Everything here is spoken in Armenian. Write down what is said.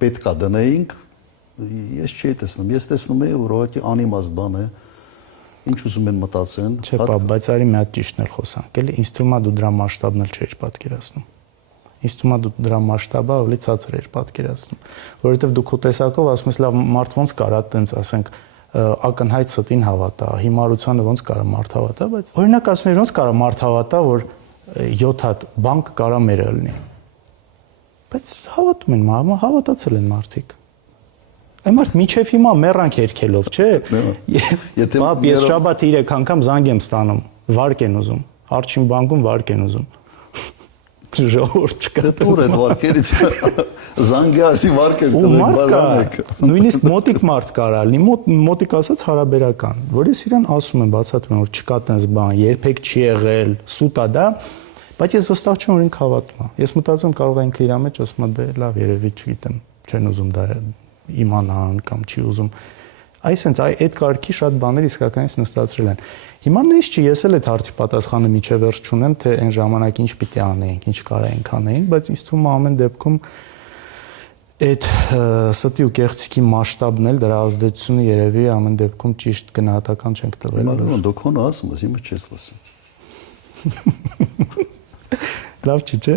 պետք է դնեինք, ես չէի տեսնում։ Ես տեսնում եի, որ ուղղակի անիմաստ բան է, ինչ ուզում են մտածեն։ Չէ, բայց արի մի հատ ճիշտն էլ խոսանք, էլի ինձ թվում է դու դրա մասշտաբն էլ չէիր պատկերացնում։ Ինձ թվում է դու դրա մասշտաբը ավելի ցածր էր պատկերացնում, որովհետև դու քո տեսակով ասում ես, լավ, մարդ ոնց կարա տենց ասենք ակնհայտ ստին հավատա, հիմարությանը ոնց կարա մարդ հավատա, բայց օրինակ ասում եմ ոնց կարա մարդ հավատա, որ 7 հատ բանկ կարա մերը լինի։ Բայց հավատում են, հավատացել են մարդիկ։ Այն մարդ միջև հիմա մեռանք երկելով, չէ։ Եթե ես շաբաթ 3 անգամ զանգ եմ ստանում, վարկ են ուզում, Արջին բանկում վարկ են ուզում։ Ժողովուրդ չկա։ Դուր այդ վարկերից զանգի ասի վարկեր կլեք, նույնիսկ մոտիկ մարդ կարա լինի, մոտիկ ասած հարաբերական, որ ես իրան ասում եմ, բացատրում եմ, որ չկա տենց բան, երբեք չի եղել, սուտ է դա, բայց ես վստահ չեմ, որ ինքը հավատում է։ Ես մտածում կարող է ինքը իր մեջ ասում է, դե լավ, երևի չգիտեմ, չեն ուզում դա իմանան կամ չի ուզում։ Այսինքն այդ կարգի շատ բաներ իսկականից նստածրել են։ Հիմա նույնիսկ չի, ես էլ այդ հարցի պատասխանը միջև վերջ չունեմ, թե այն ժամանակ ինչ պիտի անեինք, ինչ կարայինք անեինք, բայց ինձ թվում է ամեն դեպքում այդ ստի ու կեղծիքի մասշտաբն էլ դրա ազդեցությունը երևի ամեն դեպքում ճիշտ գնահատական չենք տվել։ Հիմա դու քոնը ասում ես, իմը չես լսում։ Լավ չի, չէ՞։